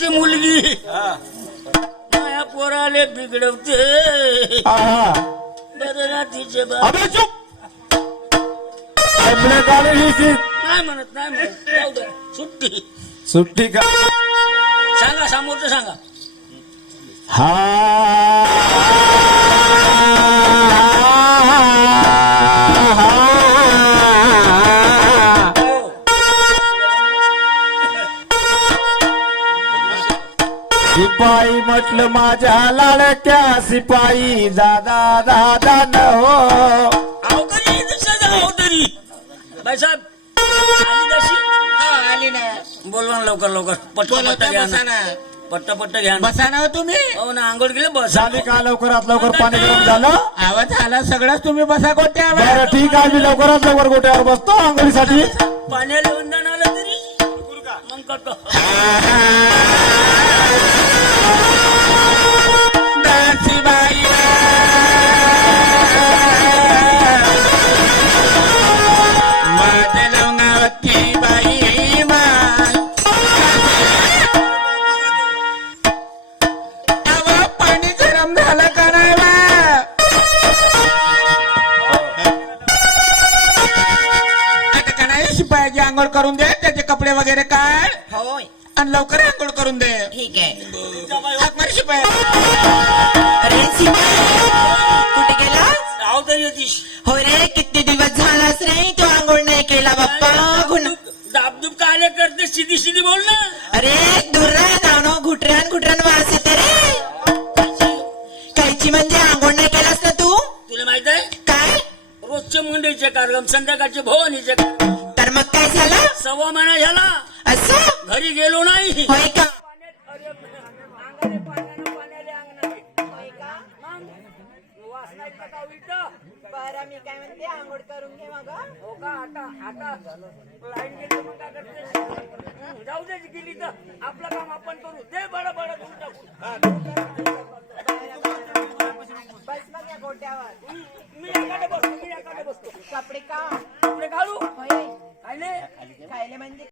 ची मुलगी. माया पोराले बिघडवते. आहा. बरं रात्रीचे बा अबे चुप. आपल्या कॉलेजची नाही म्हणत नाही म्हणत. जाऊ द्या. सुट्टी. सुट्टी का? सांगा समोरचं सांगा. हा. शिपाई म्हटलं माझ्या लाडक्या शिपाई दादा दादा न हो. बाईसाहेब आली कशी आली ना. बोलवा ना लवकर लवकर. पट्ट पट्ट बोलवता घ्या बसा ना. ना पट्ट पट्ट घ्या ना. बसा ना हो तुम्ही. हो ना आंघोळ गेले बस. झाली का लवकरात लवकर पाणी गरम झालं? आवाज आला सगळंच तुम्ही बसा कोट्या बरं ठीक आहे मी लवकरात लवकर गोट्यावर बसतो आंघोळीसाठी. पाण्याला वंदन आलं तरी? मग करतो गरम झालं का नाही बा? आता का नाही? शिपायाची आंघोळ करून दे त्याचे कपडे वगैरे काढ. होय. आणि लवकर आंघोळ करून दे. ठीक आहे. हाक मार शिपाया. अरे कुठे होतीस होय रे किती दिवस झालास रे? तू आंघोळ नाही केला बाप्पा. गुन्हा दाबदूब का आले करते? सिधी सिधी बोल ना. अरे दूर राह नानो घुटऱ्यान घुटऱ्यान वास रोजचे मुंडईचे कार्यक्रम संध्याकाळचे भवानीचे. तर मग काय झालं? सव्वा महिना झाला. असं? घरी गेलो नाही. होय का? बरं मी काय म्हणते आंघोळ करून घे मग हो का आता आता लाईन गेली मग काय करते हं, जाऊ दे गेली तर आपलं काम आपण करू. दे बडा बडा धुवून टाकू कपडे का कपडे घालू होय. म्हणजे